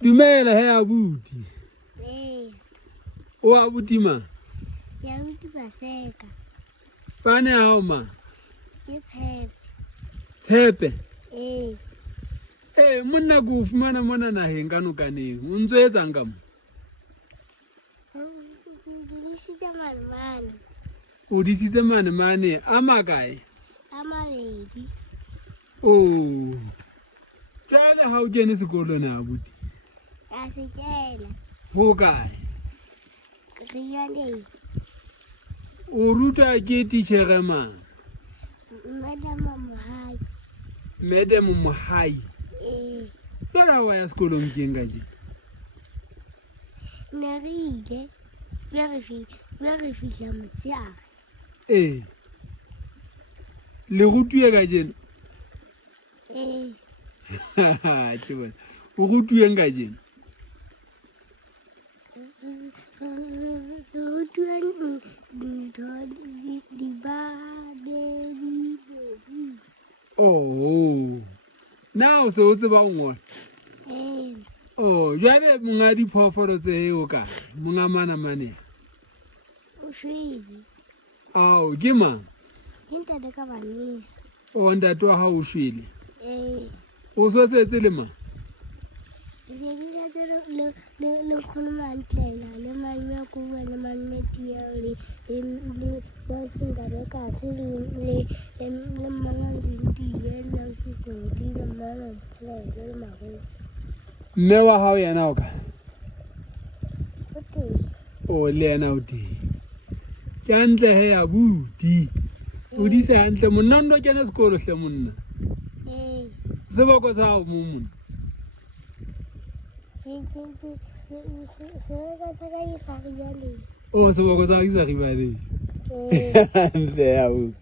Dumela he abuti. O abuti ma. Ya abuti Paseka. Fane hao ma. Ke Tshepe. Tshepe. Monna Go fumana mona naheng ka nokaneng. O ntse etsang ka mo? O disitse mane a makae? A mabedi. Jwale ha o kene sekolo na abuti? A se kena. Ho kae? Riyaleng. O ruta ke titjhere mang? Madam Mohai. Madam Mohai. Jwale wa ya sekolong ke nga je? Ne re ile. Re fihla motshehare. Le rutuwe ka jeno? Tjhe, o rutuweng ka jeno? Na o se o tseba ho ngola? Jwale monga diphoofolo tse o kae? Monga manamane? O shwele. Ke mang? Ke ntate ka Vanessa. Ntate wa hao o shwele? O so setse le mang? Le kholo mantlela le malme ko bua le malme tia le ba singare ka se le manga di le se se di le mala le mago. Mme wa hao yena o ka? Okay. Le yena o teng. Ke hantle he abuti. O di se hantle monna ndo kena sekolo hle monna. Seboko sa hao mo monna. Seboko sa hao ke sa ribaleng. Hantle ya abuti.